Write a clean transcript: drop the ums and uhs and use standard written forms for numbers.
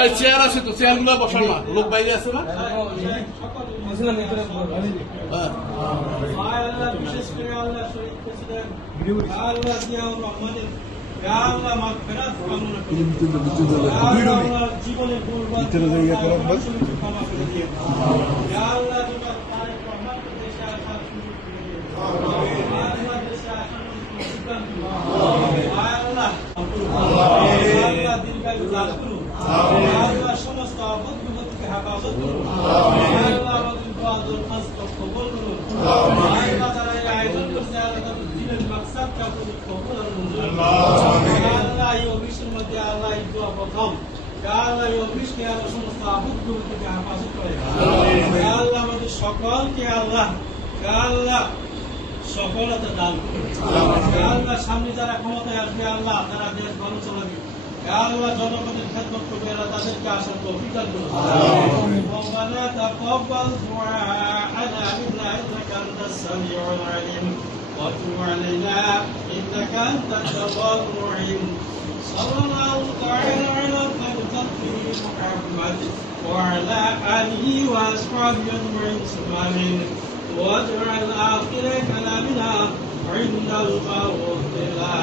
এই চেয়ার আছে তো, চেয়ারগুলো বসান না, লোক বাইরে আছে না? বিশেষ করে আল্লাহ শহীদ প্রেসিডেন্ট আল্লাহ জিয়াউর রহমানের আল্লাহ মাগফিরাত কামনা করি। আল্লাহ জীবনের পূর্বাদ ক্ষমা করে দিও। আল্লাহ তোমার তারেক রহমানকে দেশে আসার সুযোগ করে দিও। আল্লাহ দেশে আসার সুযোগ করে দিও। আল্লাহ আল্লাহ দীর্ঘায়ু দান করুন। আল্লাহ সমস্ত আপদ বিপদ থেকে হেফাজত করুন। আল্লাহ আমাদের দোয়া দরখাস্ত কবুল করুন। আল্লাহ তারা এই আয়োজন করছে, আল্লাহ তাদের দিনের মাকসাদটা কবুল আর মঞ্জুর করুন। আল্লাহ এই অফিসের মধ্যে আল্লাহ এই দোয়া প্রথম আল্লাহ এই অফিসকে আল্লাহ সমস্ত আপদ বিপদ থেকে হেফাজত করে। আল্লাহ আমাদের সকলকে আল্লাহ আল্লাহ সফলতা দান করুন। আল্লাহ সামনে যারা ক্ষমতায় আসবে আল্লাহ তারা দেশ ভালো চালাবে। আল্লাহ জনগণের খেদমত করবে, আল্লাহ তাদেরকে আসার তৌফিক দান করুন। ربنا تقبل دعاءنا منا انك انت السميع العليم وتب علينا انك انت التواب الرحيم صلى الله تعالى على خير محمد وعلى اله واصحابه اجمعين واجعل اخر كلامنا عند الموت لا